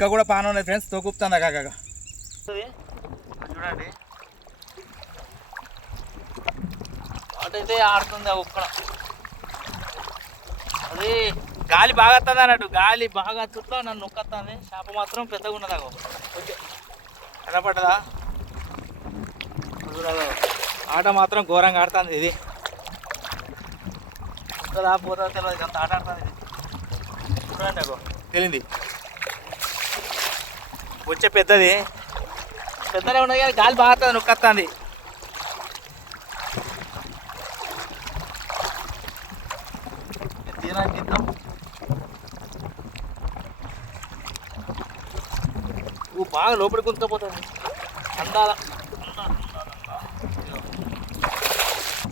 ఇంకా కూడా పాన ఉన్నాయి ఫ్రెండ్స్, తోకుపుతుంది కాక చూడండి. అటైతే ఆడుతుంది ఒక్కడ. అది గాలి బాగా వస్తుంది అన్నట్టు, గాలి బాగా చుట్టూ నన్ను నొక్కస్తుంది. చేప మాత్రం పెద్దగా ఉన్నది. ఓకే కనపడ్డదా? ఆట మాత్రం ఘోరంగా ఆడుతుంది. ఇది ఉంటుందా పోతుందా తెలియదు, అంత ఆట ఆడుతుంది ఇది. చూడండి అగో తెలియంది వచ్చే పెద్దది, పెద్దనే ఉన్నది కానీ గాలి బాగా నొక్కస్తుంది. బాగా లోపలికి గుంతపోతుంది. అందాల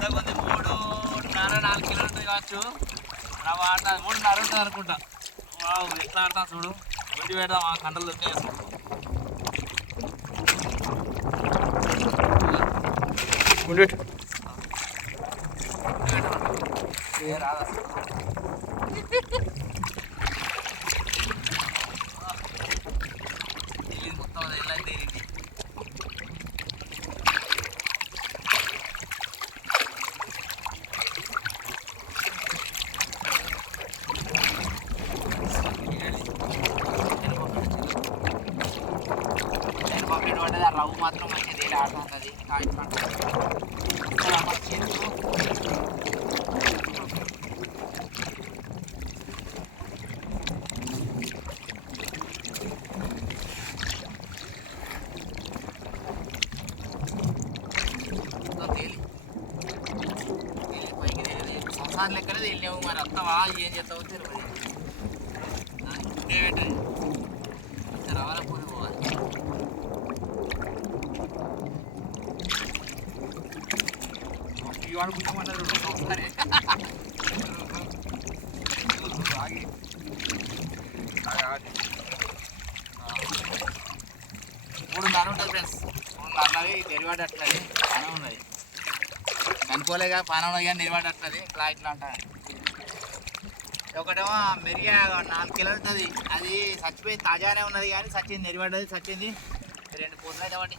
3.5-4 కిలోమీటర్లు కావచ్చు. నా ఆట 3.5 ఉంటుంది అనుకుంటా. ఎట్లా ఆడతాం చూడు, గుండి పెడదాం ఆ కండలు దొరికే రాదా మొత్తం అది ఎలా తేలింది. పక్కన పడ్డది. ఆ రవ్వు మాత్రం మంచిగా తేలి ఆడుతుంది. సంసారం లెక్కనే వెళ్ళాము. మరి వస్తావా ఏం చేస్తావో తెలియదు. పెట్టండి రావాలా పోయి పోవాలి. ఇవాళ కూర్చోమన్నారు ఒకసారి ఆగి 3.5 ఉంటుంది ఫ్రెండ్స్. 3.5 నెరివాడు అట్లది పానం ఉన్నది. కనుకోలేగా పానం ఉన్నది కానీ నెరివాడు అట్లది. ఇట్లా ఉంటుంది. ఒకటేమో మెరియా 4 కిలోలు ఉంటుంది. అది చచ్చిపోయి తాజానే ఉన్నది కానీ చచ్చింది, నెరివాడది చచ్చింది. 2 పూటలు అయితే వాటి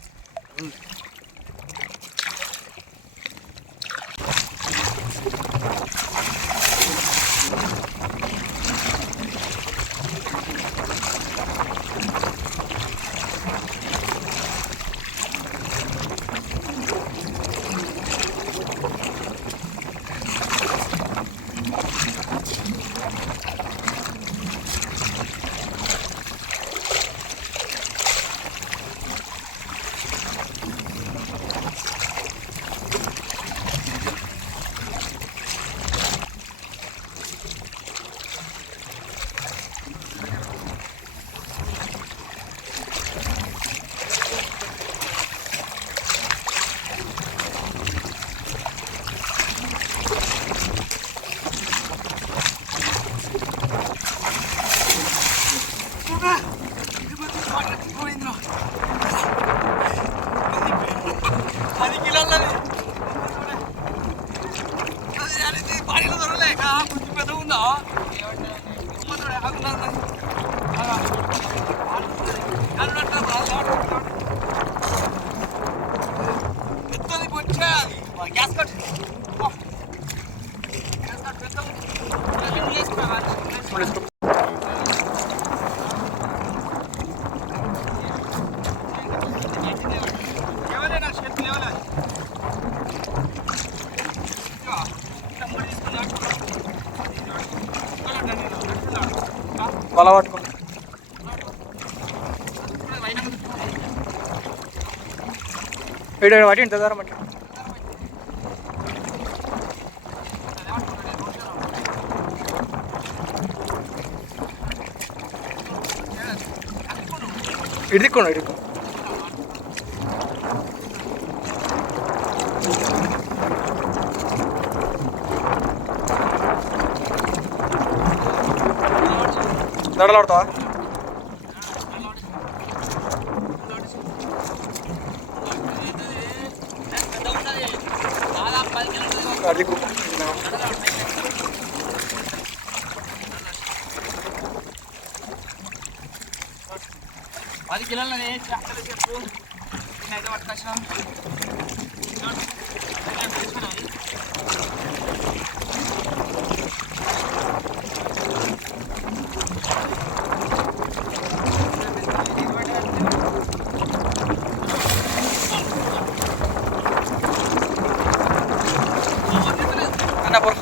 గ్యాస్ కట్ వల పట్టుకో. వాటి ఇంత దారం అంటే ఇడుకోండి ఇడుకో. దడలాడుతావా? అది 10 కిలోలని చాకలి చెట్టు నేనైతే పట్టుకొచ్చినాను. అన్న పొర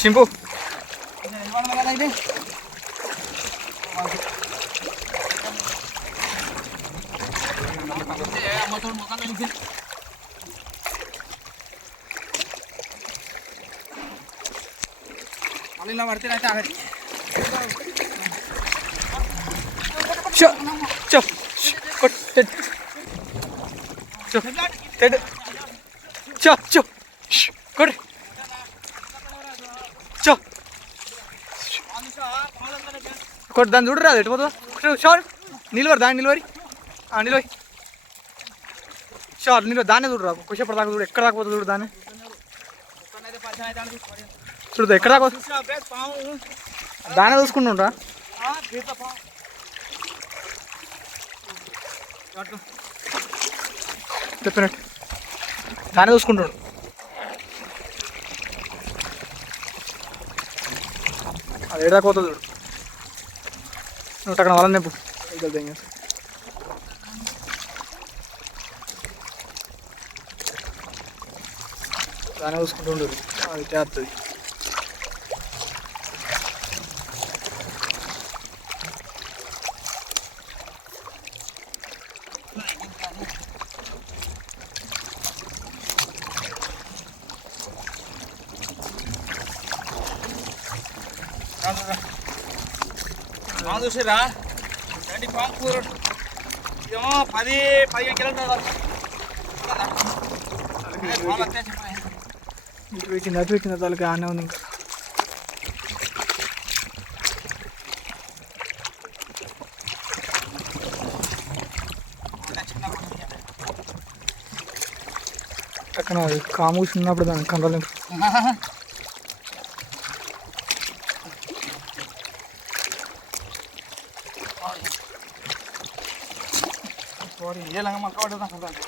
సింపు అమ్మతో ముఖం తెలిసి మళ్ళీ ఇలా పడితే అయితే ఆగది. చో చో కొట్ టెడ్ చో టెడ్ చో చో కొట్ చో కొట్ దాన్ని చూడరా ఎటు పోతుందో షార్ నిలవరు దాన్ని నిలవరి నిలవరి షార్ నిలవ దాన్నే చూడరా కొసేపటి దాకా చూడు ఎక్కడ దాకా పోతుంది చూడు దాన్ని చూడదు ఎక్కడ దాకా దాన్నే చూసుకుంటుండ్రా చెప్పినట్టు దాన్నే చూసుకుంటుండు అది ఏడాకి పోతుంది చూడు నువ్వు అక్కడ వాళ్ళని నెప్పు దాన్నే చూసుకుంటుండు అది చేస్తుంది చూసిరా రండి పాంపూర్ ఇదేమో 10-15 కిలోమీటర్లు ఇటు పెట్టింది అటు పెట్టింది తలకి ఆనే ఉంది ఇంకా అక్కడ కామూసి ఉన్నప్పుడు దాన్ని కంట్రోల్ ఏ లంగా మక్క పడుతుంది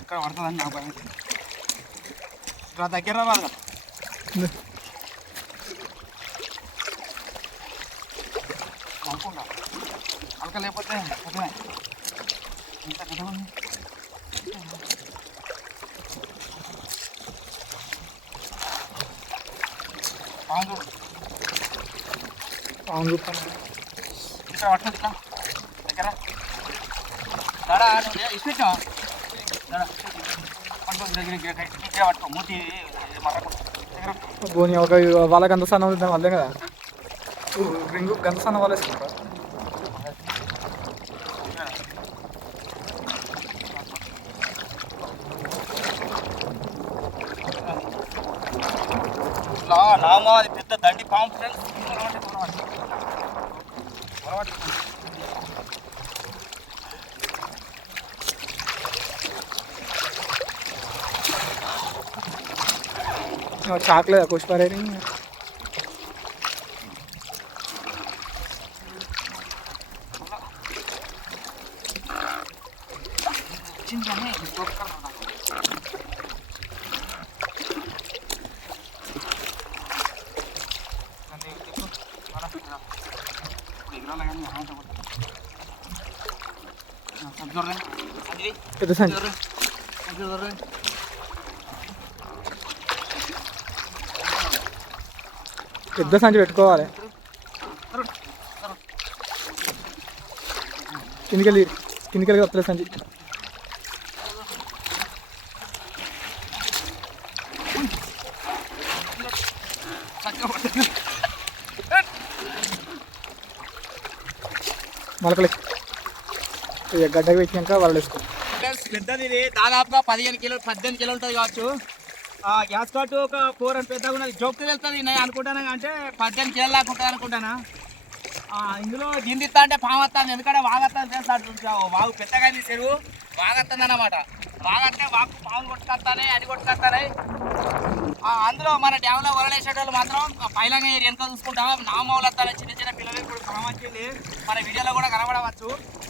ఇక్కడ పడుతుందని నాకు భయం ఇక్కడ దగ్గర రావాలి కదా అనుకుంటా అలక లేకపోతే కథమే ఇంత కథ ఉంది అవును చూస్తాను ఇక్కడ పడుతుంది ఇట్లా దగ్గర దాడా నువ్వు ఇష్టం దాడా పట్టుకో దగ్గర పట్టుకో మూతి పోనీ ఒక వాళ్ళకి అంత సన్నం అవుతుంది వాళ్ళే కదా రింగు గంత సన్నం వాళ్ళు వేసుకుంటారా నామో అది పెద్ద దండి పాము ఫ్రెండ్స్ చాకలేదు కుష్పారేని పెద్ద సంచి పెద్ద సంచి పెట్టుకోవాలి కిందికెళ్ళి వస్తలే సంచి మొలకలు గడ్డకి పెట్టినాక వాళ్ళు వేసుకో పెద్దది ఇది దాదాపుగా 18 కిలో ఉంటుంది కావచ్చు. గ్యాస్ కార్టు ఒక 4 అని పెద్దగా ఉన్నది. జోక్కి వెళ్తుంది నేను అనుకుంటాను, అంటే 18 కిలోల దాకా ఉంటుంది అనుకుంటానా. ఇందులో దిందిస్తా అంటే పాము వస్తుంది, ఎందుకంటే వాగత్తాను తెలుసు. వాగు పెద్దగా అయింది, చెరువు వాగత్తుంది అన్నమాట. వాగంటే వాగు పాములు కొట్టుకొస్తానే అన్ని కొట్టుకొస్తానే. అందులో మన డ్యామ్లో వరలేసేటోళ్ళు మాత్రం పైలంగా వెనక చూసుకుంటాం. నామూలు వస్తానే చిన్న చిన్న పిల్లలు. ఇప్పుడు పాము వచ్చింది, మన వీడియోలో కూడా కనబడవచ్చు.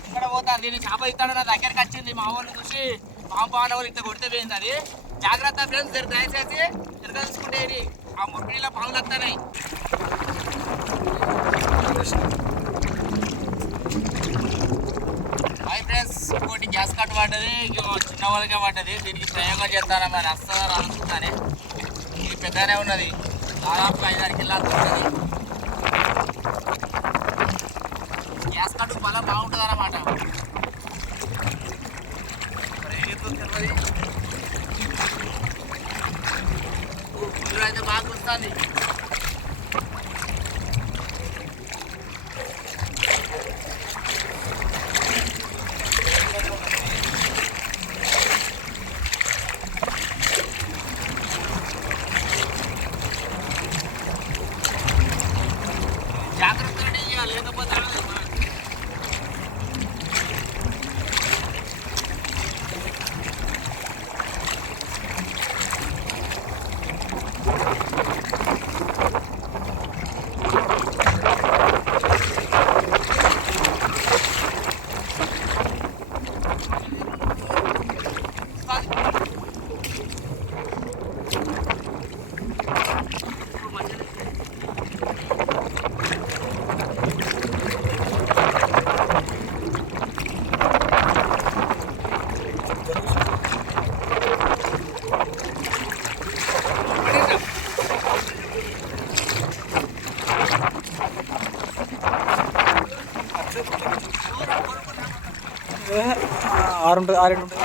ఇక్కడ పోతాను, నేను చేప ఇస్తాడు నా దగ్గరికి వచ్చింది. మా వాళ్ళు చూసి పాము వాళ్ళు ఇంత కొడితే పోయింది. అది జాగ్రత్త ఫ్రెండ్స్, దయచేసి వెనక చూసుకుంటే ఆ ముట్టిలో పాములు వస్తాయి. హాయ్ ఫ్రెండ్స్, ఇంకోటి గ్యాస్ కట్ పడ్డది, చిన్న వాళ్ళకే పడ్డది. దీనికి ప్రయోగం చేస్తారా మరి వస్తుందా అనుకుంటానే. ఇది పెద్దగానే ఉన్నది, దాదాపు 5-6 కిలోలు ఉంటుంది. గ్యాస్ కట్టు బలం బాగుంటుంది అన్నమాట. పుల్లు అయితే బాగా వస్తుంది. జాగ్రత్తగా లేకపోతే ఆరు ఉంటుంది, 6 ఉంటుంది.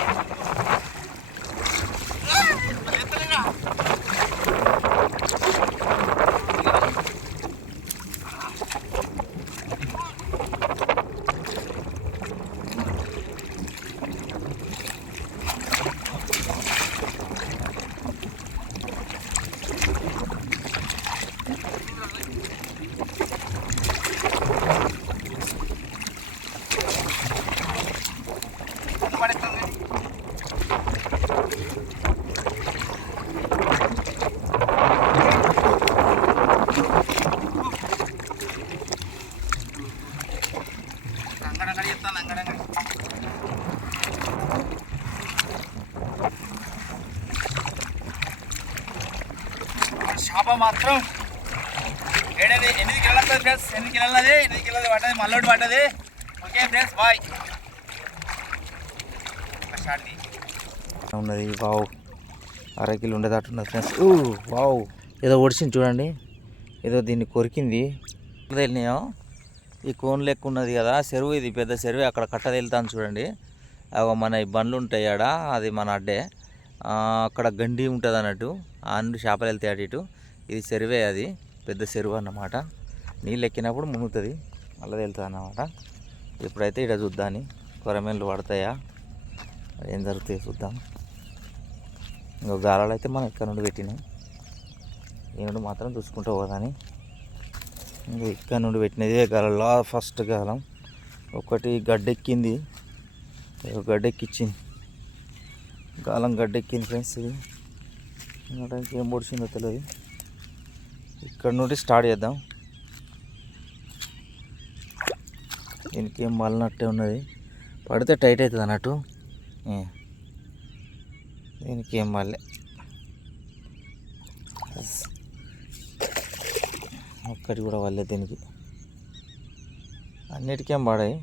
చేప మాత్రం 8 కిలోలు వస్తుంది ఫ్రెండ్స్. 8 కిలోలు పడ్డది, మల్లోటి పడ్డది. Okay friends, bye. ఉన్నది వావ్, 1/2 కిలో ఉండేటట్టున్నది ఫ్రెండ్స్. వావ్, ఏదో ఒడిచింది చూడండి, ఏదో దీన్ని కొరికింది. తెలినాయో ఈ కోన్ లెక్క ఉన్నది కదా చెరువు, ఇది పెద్ద చెరువు. అక్కడ కట్ట వెళ్తాను చూడండి, అవి మన బండ్లు ఉంటాయి ఆడ, అది మన అడ్డే. అక్కడ గండి ఉంటుంది అన్నట్టు, ఆ నుండి చేపలు వెళ్తాయి అటు ఇటు. ఇది చెరువే, అది పెద్ద చెరువు అన్నమాట. నీళ్ళు ఎక్కినప్పుడు మునుగుతుంది, మళ్ళీ వెళ్తుంది అన్నమాట. ఇప్పుడైతే ఇక్కడ చూద్దాని కొరమేళ్ళు పడతాయా, ఏం జరుగుతాయి చూద్దాం. ఇంకో గాలాలు అయితే మనం ఇక్కడ నుండి పెట్టినాం, ఈ నుండి మాత్రం చూసుకుంటూ పోదాని. ఇంకో ఇక్కడ నుండి పెట్టినదే గాలంలో ఫస్ట్ గాలం. ఒకటి గడ్డెక్కింది, గడ్డెక్కిచ్చింది, గాలం గడ్డెక్కింది ఫ్రెండ్స్. ఇది ఇంకా ఏం పొడిచిందో తెలియదు. ఇక్కడ నుండి స్టార్ట్ చేద్దాం. దీనికి ఏం మళ్ళనట్టే ఉన్నది, పడితే టైట్ అవుతుంది అన్నట్టు. దీనికి ఏం మళ్ళీ ఒక్కటి కూడా వాళ్ళే, దీనికి అన్నిటికేం పడాయి.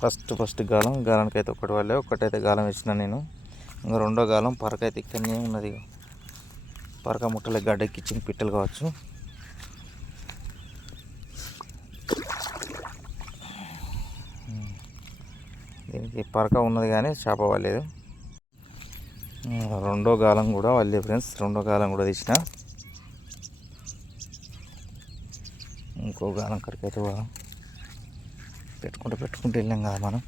ఫస్ట్ గాలానికి అయితే ఒకటి వాళ్ళే, ఒకటైతే గాలం వేసిన నేను. ఇంకా రెండో గాలం పరక అయితే ఇక్కడనే ఉన్నది. పరక ముట్టలే గడ్డెక్కిచ్చిన పిట్టలు కావచ్చు. దీనికి పరక ఉన్నది కానీ చేప వాళ్ళలేదు. రెండో గాలం కూడా వాళ్ళే ఫ్రెండ్స్, రెండో గాలం కూడా తీసిన. ఇంకో గాలం కడికైతే పెట్టుకుంటూ వెళ్ళాం కదా మనం.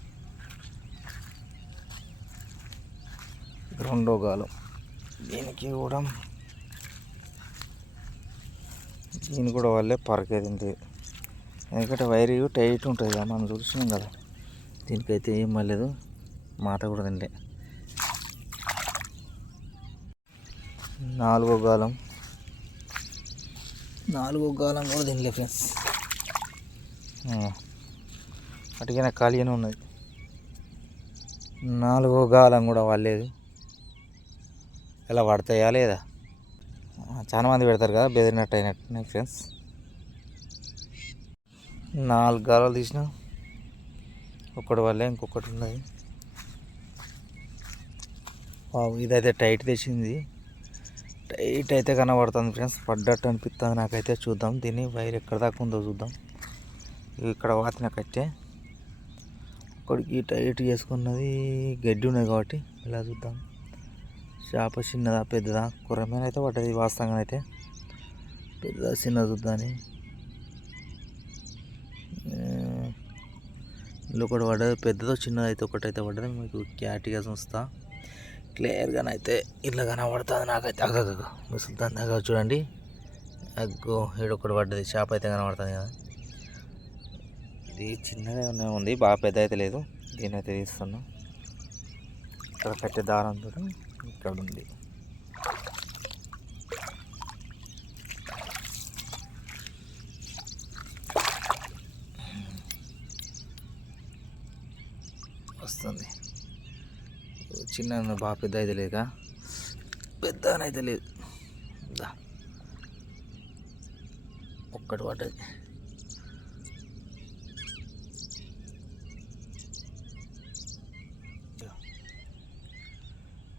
రెండో గాలం దీనికి కూడా వాళ్ళే పరకేది లేదు, ఎందుకంటే వైర్ టైట్ ఉంటుంది కదా, మనం చూసినాం కదా. దీనికైతే ఏం మళ్ళలేదు, మాత కూడా తింటే. నాలుగో గాలం కూడా తినలే ఫ్రెండ్స్. అటుకైనా ఖాళీగానే ఉన్నది. నాలుగో గాలం కూడా వాళ్ళలేదు. ఇలా పడతాయా లేదా, చాలా మంది పెడతారు కదా, బెదిరినట్టు అయినట్టు ఫ్రెండ్స్. 4 గాలాలు తీసిన, ఒకటి వాళ్ళే, ఇంకొకటి ఉన్నది. ఇదైతే టైట్ తెచ్చింది, టైట్ అయితే కనబడుతుంది ఫ్రెండ్స్, పడ్డట్టు అనిపిస్తుంది నాకైతే. చూద్దాం దీన్ని, వైర్ ఎక్కడ దాకా ఉందో చూద్దాం. ఇక్కడ వాతిన కట్టే ఒకటికి టైట్ చేసుకున్నది, గడ్డి ఉన్నది కాబట్టి ఇలా చూద్దాం. చేప చిన్నదా పెద్దదా, కుర్రమైన అయితే పడ్డది వాస్తవంగా అయితే. పెద్దదా చిన్నదా చూద్దాని. ఇందులో ఒకటి పడ్డది, పెద్దదో చిన్నది అయితే ఒకటైతే పడ్డది. మీకు క్లారిటీగా చూస్తా, క్లియర్గానైతే ఇట్లా కనబడుతుంది నాకైతే. ముసులుతుంది అగ్గ చూడండి, అగ్గో ఈడొకటి పడ్డది. చేప అయితే కనబడుతుంది కదా, ఇది చిన్నగా ఉంది, బాగా పెద్ద అయితే లేదు. దీని అయితే తీస్తున్నా. ఇక్కడ కట్టే దారం కూడా ఇక్కడ ఉంది. వస్తుంది చిన్న, బాగా పెద్ద అయితే లేక, పెద్ద అయితే లేదు. ఒక్కటి పడ్డది.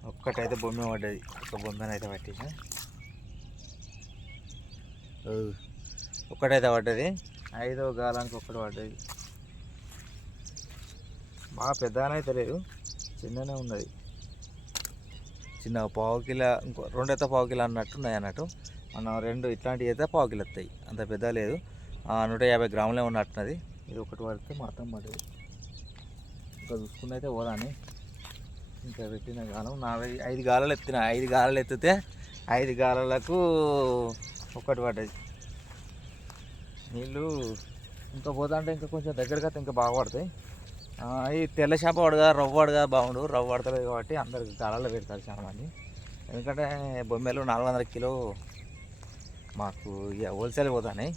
ఒక్కటైతే బొమ్మ పడ్డది, ఒక బొమ్మను అయితే పట్టేసా. ఒక్కటైతే పడ్డది. 5వ గాలానికి ఒక్కటి పడ్డది. బాగా పెద్దగానైతే లేదు, చిన్ననే ఉన్నది. చిన్న పావు కిలో, ఇంకో 2 అయితే పావు కిలో అన్నట్టున్నాయి అన్నట్టు. మనం 2 ఇట్లాంటివి అయితే పావు కిలో వస్తాయి, అంత పెద్ద లేదు. 150 గ్రాములే ఉన్నట్టున్నది. ఇది ఒకటి పడితే మాత్రం పడ్డది. ఇంకా చూసుకుని అయితే పోదాని. ఇంకా పెట్టిన గాలం 5 గాలాలు ఎత్తిన. 5 గాలాలు ఎత్తితే 5 గాలాలకు ఒకటి పడ్డది. నీళ్ళు ఇంకా పోతా అంటే ఇంకా కొంచెం దగ్గరగా అయితే ఇంకా బాగా పడతాయి. ఈ తెల్ల చేప పడగా, రవ్వ పడగా బాగుండు. రవ్వ పడతలేదు కాబట్టి అందరికి గాలాల్లో పెడతారు చాలా మంది. ఎందుకంటే బొమ్మలు 400 కిలో మాకు ఇక హోల్సేల్ పోతాయి.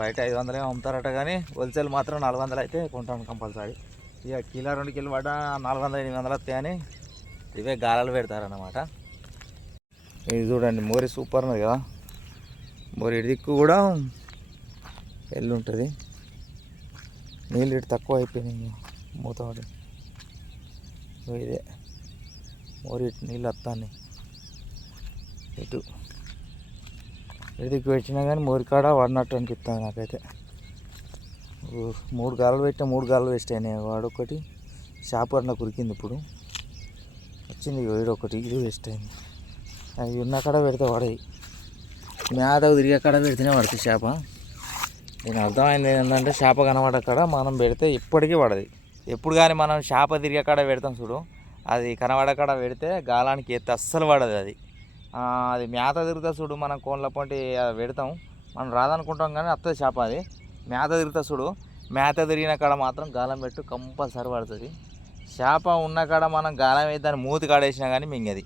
బయట 500 అమ్ముతారట, కానీ హోల్సేల్ మాత్రం 400 అయితే కొంటాను కంపల్సరీ. ఇక కిలో 2 కిలో పడ్డ 400, 800 వస్తాయని ఇవే గాలాలు పెడతారన్నమాట. ఇది చూడండి, మోరి సూపర్ ఉన్నది కదా. మోరి ఇటు దిక్కు కూడా ఎల్లు ఉంటుంది. నీళ్ళు ఇటు తక్కువ అయిపోయినాయి, మూత పడి. ఇదే మోరి ఇటు నీళ్ళు వస్తాయి. ఇటు దిక్కు పెట్టినా కానీ మోరి కాడ పడినట్టు అనిపిస్తుంది నాకైతే. 3 గాలాలు పెట్టినా 3 గాలాలు వేస్ట్ అయినాయి. వాడొకటి షాప్ అన్న కురికింది, ఇప్పుడు వచ్చింది. వీడొకటి, ఇది వేస్ట్ అయింది. అవి ఉన్న కాడ పెడితే పడాయి, మేత తిరిగే కాడ పెడితేనే పడుతుంది చేప. నేను అర్థమైంది ఏంటంటే, చేప కనబడ కాడ మనం పెడితే ఇప్పటికీ పడది. ఎప్పుడు కానీ మనం చేప తిరిగే కాడ పెడతాం చూడు, అది కనబడ కాడ పెడితే గాలానికి ఎత్తే అస్సలు పడదు. అది మేత తిరుగుతా చూడు, మనం కోళ్ళ పొంటి పెడతాం, మనం రాదనుకుంటాం కానీ వస్తుంది చేప. అది మేత తిరుగుతా చూడు, మేత తిరిగిన కాడ మాత్రం గాలం పెట్టు, కంపల్సరీ పడుతుంది. చేప ఉన్న కాడ మనం గాలం వేసి దాన్ని మూతి కాడేసినా కానీ మింగది.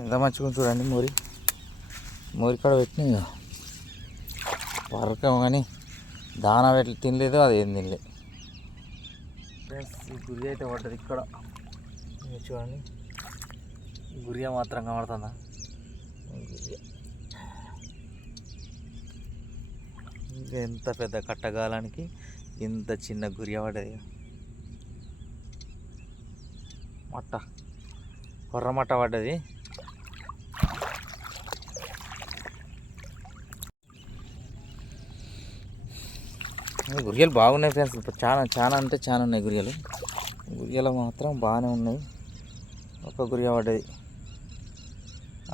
ఎంత మంచిగా చూడండి మూరి కాడ పెట్టినా పరకం కానీ దానా పెట్టి తినలేదు, అది ఏం తినలేదు. ఈ గురి అయితే పడ్డది ఇక్కడ చూడండి. గురియ మాత్రం కనబడుతుందా? ఎంత పెద్ద కట్టగాలానికి ఇంత చిన్న గురియ పడ్డది. కొర్రమట్ట పడ్డది. గురియలు బాగున్నాయి ఫ్రెండ్స్, చాలా అంటే చాలా ఉన్నాయి గురియలు మాత్రం బాగానే ఉన్నాయి. ఒక గురియ పడ్డది.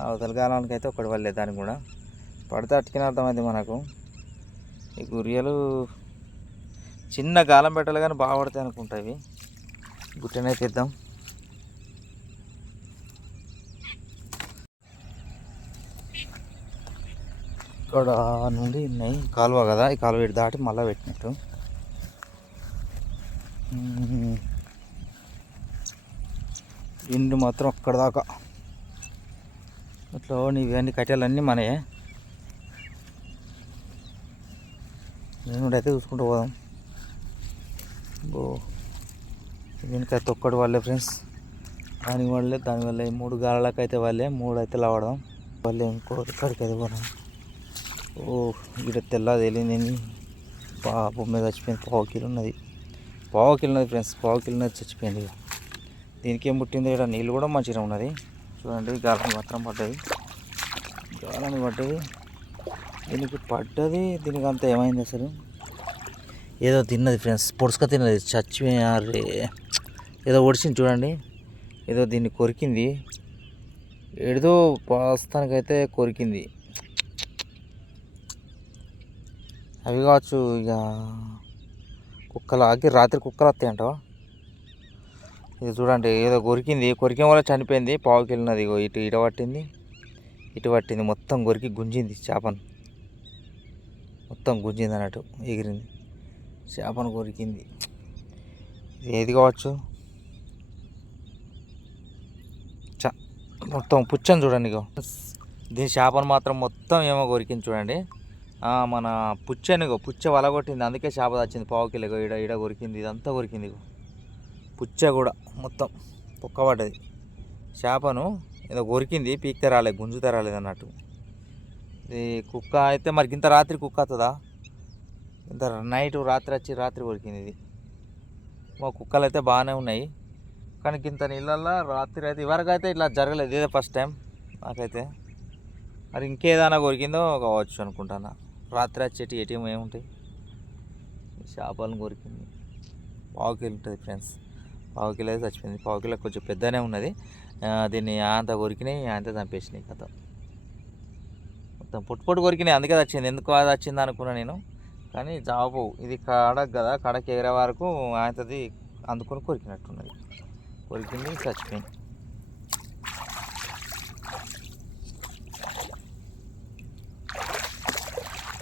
అవతల గాలానికి అయితే ఒకటి పడలేదు, దానికి కూడా పడితే అట్టుకుని అర్థమైంది మనకు. ఈ గురియలు చిన్న గాలం పెట్టాలి కానీ బాగా పడతాయి అనుకుంటాయి. గుట్టనైతే ఇద్దాం. ఇక్కడ నుండి ఉన్నాయి కాలువ కదా, ఈ కాలువ ఇటు దాటి మళ్ళీ పెట్టినట్టు. ఇండు మాత్రం అక్కడ దాకా ఇట్లా ఇవన్నీ కట్టెలన్నీ మనయే. నేను అయితే చూసుకుంటూ పోదాం. దీనికైతే ఒక్కటి వాళ్ళే ఫ్రెండ్స్, దానివల్ల ఈ 3 గాలలకు అయితే వాళ్ళే, 3 అయితే లావడం వాళ్ళే. ఇంకోటికి అయితే పోదాం. ఇక్కడ తెల్లది వెళ్ళింది. బొమ్మ చచ్చిపోయింది. పావు కిలో ఉన్నది ఫ్రెండ్స్, పావు కిలో ఉన్నది చచ్చిపోయింది. దీనికి ఏం పుట్టింది? ఇక్కడ నీళ్ళు కూడా మంచిగా ఉన్నది చూడండి. గాలం మాత్రం పడ్డది. దీనికి పడ్డది. దీనికి అంతా ఏమైంది అసలు? ఏదో తిన్నది ఫ్రెండ్స్, పొడుసుక తిన్నది, చచ్చిపోయారే. ఏదో ఒడిచింది చూడండి, ఏదో దీన్ని కొరికింది. ఏదో ప్రస్తుతానికైతే కొరికింది. అవి కావచ్చు ఇక రాత్రి కుక్కలు వస్తాయంటవా? ఇది చూడండి, ఏదో కొరికింది. కొరికిన వల్ల చనిపోయింది. పావుకి వెళ్ళినది. ఇటు పట్టింది. మొత్తం కొరికి గుంజింది చేపను. మొత్తం గుంజింది అన్నట్టు, ఎగిరింది. చేపను కొరికింది. ఏది కావచ్చు? మొత్తం పుచ్చని చూడండి. దీని చేపను మాత్రం మొత్తం ఏమో కొరికింది చూడండి. మన పుచ్చ వలగొట్టింది, అందుకే చేప వచ్చింది. పావు కిలో ఈడ కొరికింది. ఇదంతా కొరికింది. పుచ్చ కూడా మొత్తం పొక్కబడ్డది. చేపను ఏదో కొరికింది, పీక్తే రాలేదు, గుంజుతే రాలేదు అన్నట్టు. ఇది కుక్క అయితే మరి ఇంత రాత్రి కుక్క వస్తుందా? ఇంత రాత్రి కొరికింది ఇది. మా కుక్కలు అయితే బాగానే ఉన్నాయి, కానీ ఇంత నీళ్ళల్లో రాత్రి అయితే ఇవరకు అయితే ఇట్లా జరగలేదు. ఇదే ఫస్ట్ టైం నాకైతే. మరి ఇంకేదైనా కొరికిందో కావచ్చు అనుకుంటాను. రాత్రి వచ్చేటి ఏటీఎం ఏముంటాయి? చేపలను కొరికింది. పావు కిలో ఉంటుంది ఫ్రెండ్స్. పావు కిలో అయితే చచ్చిపోయింది. పావు కిలో కొంచెం పెద్దనే ఉన్నది. దీన్ని అంత కొరికినాయి, అంత చంపేసినాయి కథ. మొత్తం పొట్టు కొరికినాయి, అందుకే వచ్చింది. ఎందుకు అది వచ్చింది అనుకున్నా నేను, కానీ జాబు ఇది కడకు కదా, కడకి ఎగరే వరకు ఆయనది అందుకొని కొరికినట్టున్నది. కొరికింది, చచ్చిపోయింది.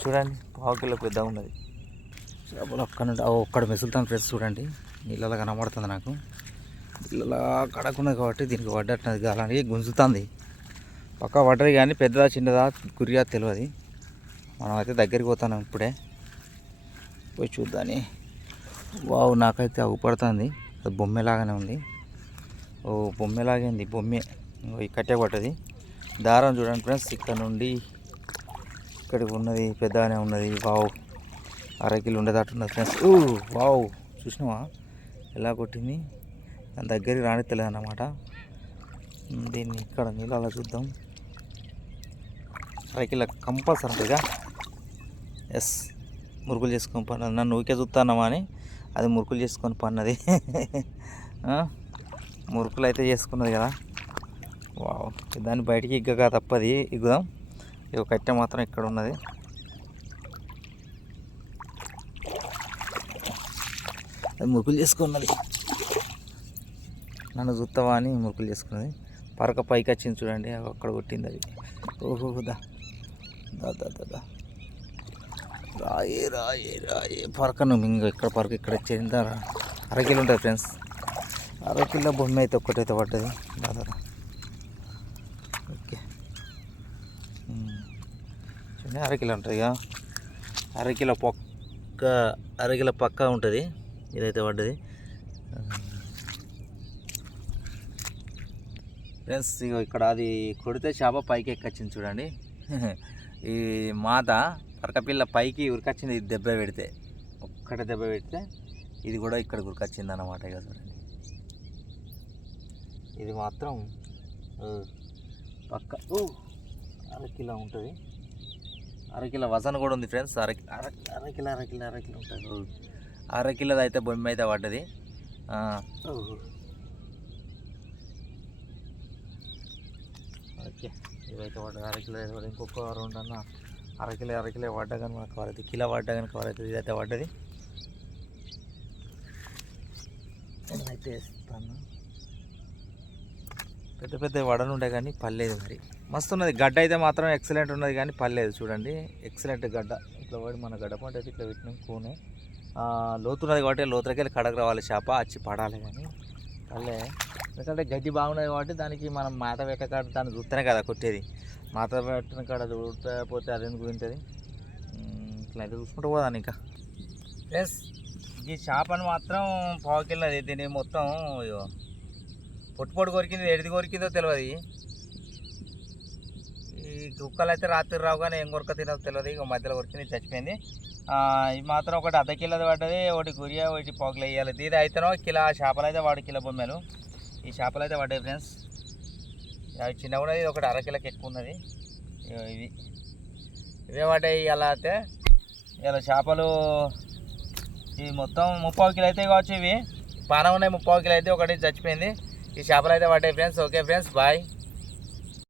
చూడండి, పావు కిలో పెద్దగా ఉన్నది. చేపలు ఒక్కడ మెసులుతాను ఫ్రెండ్స్. చూడండి, నీళ్ళలో కనబడుతుంది నాకు. నీళ్ళలో కడకున్నది కాబట్టి దీనికి పడ్డట్టున్నది. గాలానికి గుంజుతుంది. పక్క పడ్డది కానీ పెద్దదా చిన్నదా గురియా తెలియదు. మనం అయితే దగ్గరికి పోతాను ఇప్పుడే, పోయి చూద్దాని. వావ్, నాకైతే అగుపడుతుంది. అది బొమ్మెలాగానే ఉంది. బొమ్మెలాగే ఉంది. బొమ్మే ఈ కట్టె పడ్డది. దారం చూడండి ఫ్రెండ్స్, ఇక్కడ నుండి ఇక్కడికి ఉన్నది, పెద్దగానే ఉన్నది. వావ్, 1/2 కిలో ఉండేటట్టున్నది ఫ్రెండ్స్. వావ్, చూసినావా ఎలా కొట్టింది? దాని దగ్గరికి రాని తెలియదు అన్నమాట. దీన్ని ఇక్కడ నీళ్ళలో చూద్దాం. 1/2 కిలో కంపల్సరీ ఉంటుందిగా. ఎస్, మురుకులు చేసుకొని పన్నది. నన్ను ఊరికే చూస్తానమా అని అది మురుకులు చేసుకొని పన్నది. మురుకులు అయితే చేసుకున్నది కదా. వావ్, దాన్ని బయటికి ఇగ్గగా తప్పది, ఇగ్గుదాం. ఇక కట్టె మాత్రం ఇక్కడ ఉన్నది. అది మురుకులు చేసుకున్నది. నన్ను చూస్తావా అని మురుకులు చేసుకున్నది. పరక పైకి వచ్చింది చూడండి, అక్కడ కొట్టింది అది. ఓహో, దా రాయే పరక. నువ్వు ఇంకా ఇక్కడ పరక ఇక్కడ వచ్చిందా? అరకిలో ఉంటుంది ఫ్రెండ్స్. అరకిలో బొమ్మ అయితే ఒక్కటైతే పడ్డది దాదాపు. ఓకే చూడండి అరకిలో ఉంటుంది ఇక. అరకిలో పక్కా ఉంటుంది. ఇదైతే పడ్డది ఫ్రెండ్స్. ఇక ఇక్కడ అది కొడితే చేప పైకి ఎక్కొచ్చింది చూడండి. ఈ మాత పరకపిల్ల పైకి ఉరికొచ్చింది. ఇది దెబ్బ పెడితే, ఒక్కటే దెబ్బ పెడితే ఇది కూడా ఇక్కడ ఉరికొచ్చింది అన్నమాట. ఇక చూడండి ఇది మాత్రం పక్క అరకిలో ఉంటుంది. అరకిలో వజన్ కూడా ఉంది ఫ్రెండ్స్. అరకిలో ఉంటుంది. అరకిలోది అయితే బొమ్మ అయితే పడ్డది. ఓకే ఇవైతే పడ్డది. అరకిలో అయితే ఇంకొక 2 అన్న అరకిలో పడ్డా కానీ మనకు కవర్ అవుతుంది. కిలో పడ్డా కానీ కవర్ అవుతుంది. ఇదైతే పడ్డది. అయితే వేస్తాను. పెద్ద పెద్ద వడలు ఉంటాయి కానీ పర్లేదు. మరి మస్తు ఉన్నది గడ్డ అయితే మాత్రం ఎక్సలెంట్ ఉన్నది కానీ పర్లేదు. చూడండి ఎక్సలెంట్ గడ్డ. ఇట్లా పడి మన గడ్డ పంట అయితే ఇట్లా పెట్టినాం. కూనే లోతున్నది కాబట్టి లోతులకి వెళ్ళి కడకు రావాలి చేప, వచ్చి పడాలి కానీ పర్లే. ఎందుకంటే గడ్డి బాగున్నది కాబట్టి దానికి మనం మాత పెట్టకాడ దాన్ని చూస్తేనే కదా కొట్టేది. మాత పెట్టిన కాడ చూడకపోతే అదెందుకు తింటుంది. ఇట్లా అయితే చూసుకుంటూ పోదాను. ఇంకా ప్లస్ ఈ చేపను మాత్రం 1/2 కిలో. దీన్ని మొత్తం పొట్టు కొరికింది. ఎడిది కొరికిందో తెలియదు. ఈ కుక్కలు అయితే రాత్రి రావు కానీ ఏం కొరక తినదో తెలియదు. ఇక మధ్యలో కొరికింది, చచ్చిపోయింది. ఇది మాత్రం ఒకటి 1/2 కిలోది పడ్డది, ఒకటి గురియా, ఒకటి 1/4 కిలో వేయాలి. ఇది అయితేనో కిలో చేపలు అయితే వాడు కిలో బొమ్మలు. ఈ చేపలు అయితే పడ్డాయి ఫ్రెండ్స్. అవి చిన్న ఉన్నది, ఇది ఒకటి 1/2 కిలోకి ఎక్కువ ఉన్నది. ఇవే పడ్డాయి. ఇలా అయితే ఇలా చేపలు ఇవి మొత్తం 30 కిలో అయితే కావచ్చు. ఇవి పానం ఉన్నాయి 30 కిలో అయితే. ఒకటి చచ్చిపోయింది. ఈ చేపలు అయితే పడ్డాయి ఫ్రెండ్స్. Okay friends, bye.